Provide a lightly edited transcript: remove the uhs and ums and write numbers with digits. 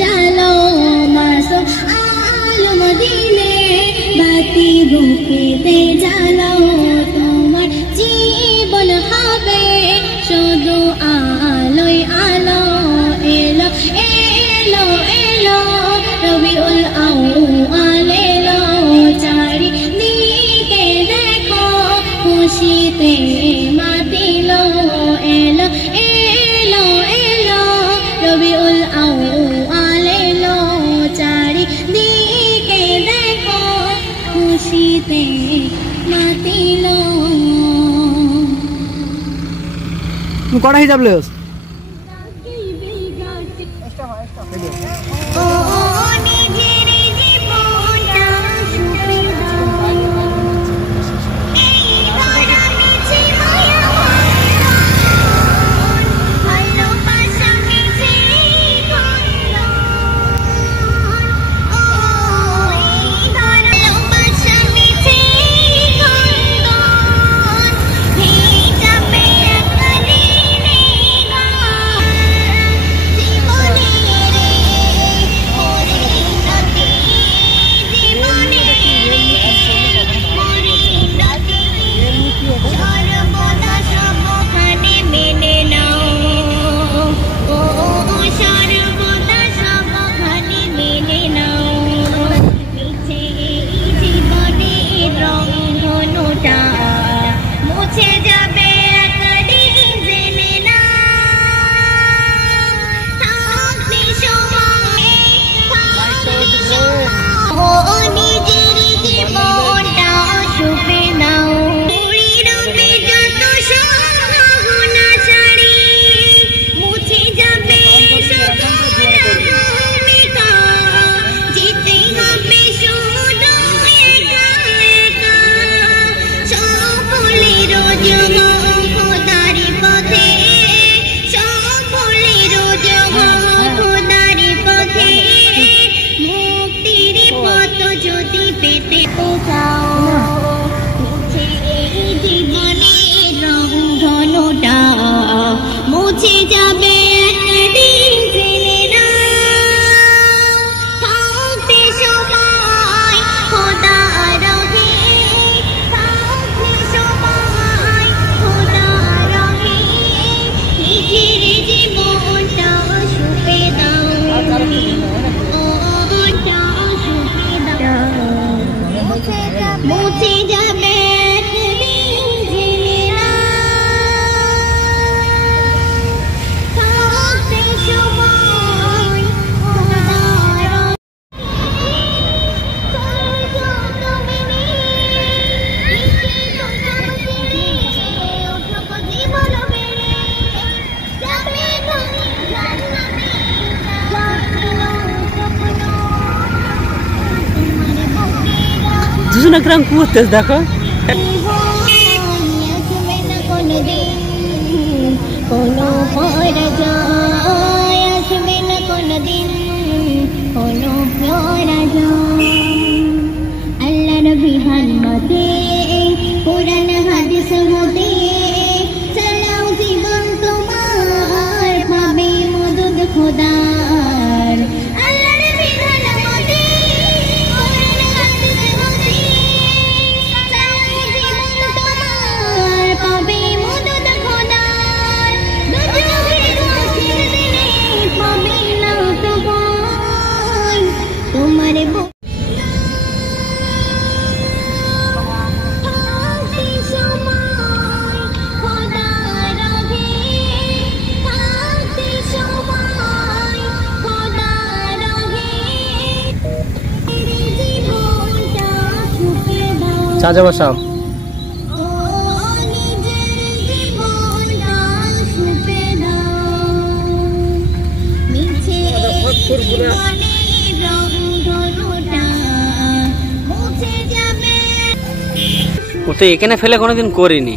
জালো মাসুম আলম দিলে বাতি বুকেতে জালো তোমার জীবন হবে শুধু আলোয় আলো এলো এলো এলো রবিউল আউয়াল এলো চারিদিকে দেখো খুশিতে মাতিল এলো এলো এলো রবিউল আউয়াল এলো চারিদিকে দেখো খুশিতে মাতিল। কড়া হিসাব লেস মুছে যাবে একদিন জেনে না থাকতে সময় খোদা রহে থাকতে সময় খোদা রহে নিজের জীবনটা সুপে দাও ওটা সুপে দাও মুছে যাবে দুজনে গ্রাম করতে দেখো কোনো পরাজয় আসবে না কোনদিন কোনো পরাজয় আল্লাহর বিধান মতে কোরআন হাদিস মতে চালাও জীবন তোমার পাবে মদদ খোদার আল্লাহর বিধান মতে কোরআন হাদিস মতে চালাও জীবন তোমার পাবে মদদ খোদার দুজনে কাছের দিনে পাবে না তো ভয় তোমার চাচা বসাও ও তো এখানে ফেলে কোনোদিন করিনি।